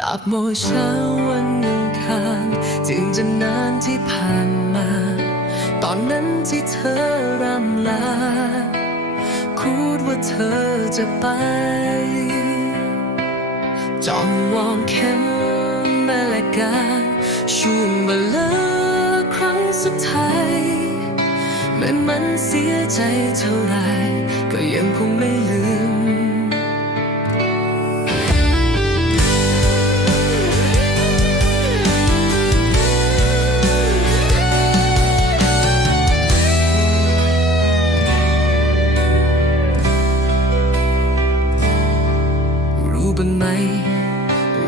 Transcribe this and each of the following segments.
ตาบโมเช้าวันอังคารจึงจะนานที่ผ่านมา ตอนนั้นที่เธอรำลา คูดว่าเธอจะไปจ้องมองเข็มนาฬิกาช่วงเวลาครั้งสุดท้ายแม้มันเสียใจเท่าไรก็ยังคงไม่ลืมางไหม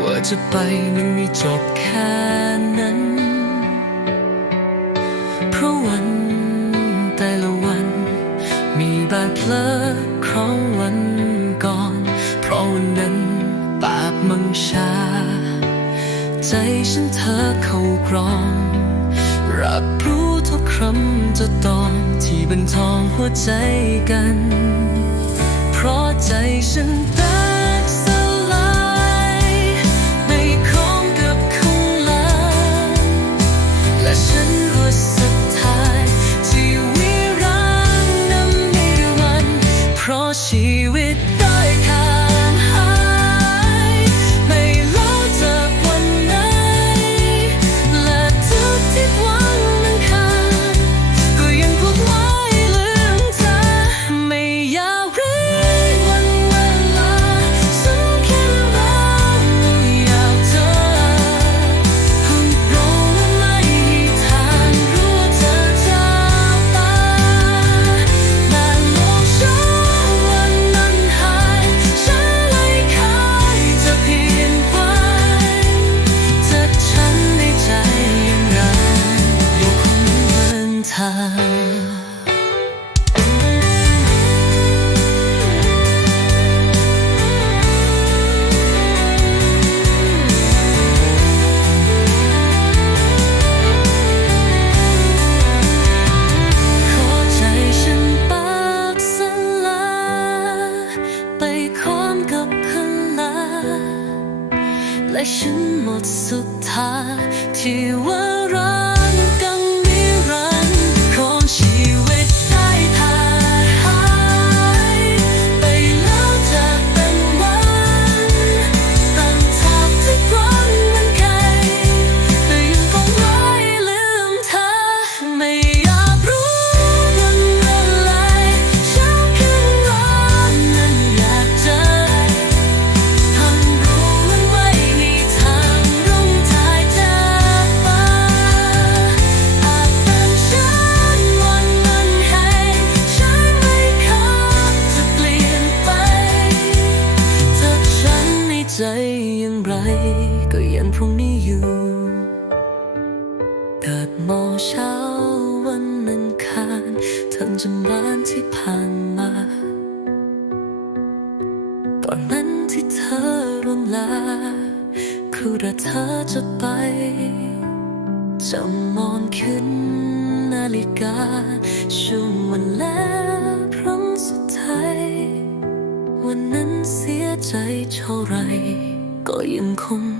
ว่าจะไปมันมีจบแค่นั้น เพราะวันแต่ละวัน มีบาดเพลอของวันก่อน เพราะวันนั้นปากมังชา ใจฉันเธอเข้ากรอง รับรู้ทุกคำจะตอนที่เป็นทองหัวใจกัน เพราะใจฉันตก และฉันหมดสุดทางที่ว่า เกิดมองเช้าวันนังคารทั้งจำบ้านที่ผ่านมา ตอนนั้นที่เธอร่วงลาคือว่าเธอจะไปจะมองขึ้นนาฬิกา ช่วงวันแล้วครั้งสุดท้ายวันนั้นเสียใจเท่าไร ก็ยังคง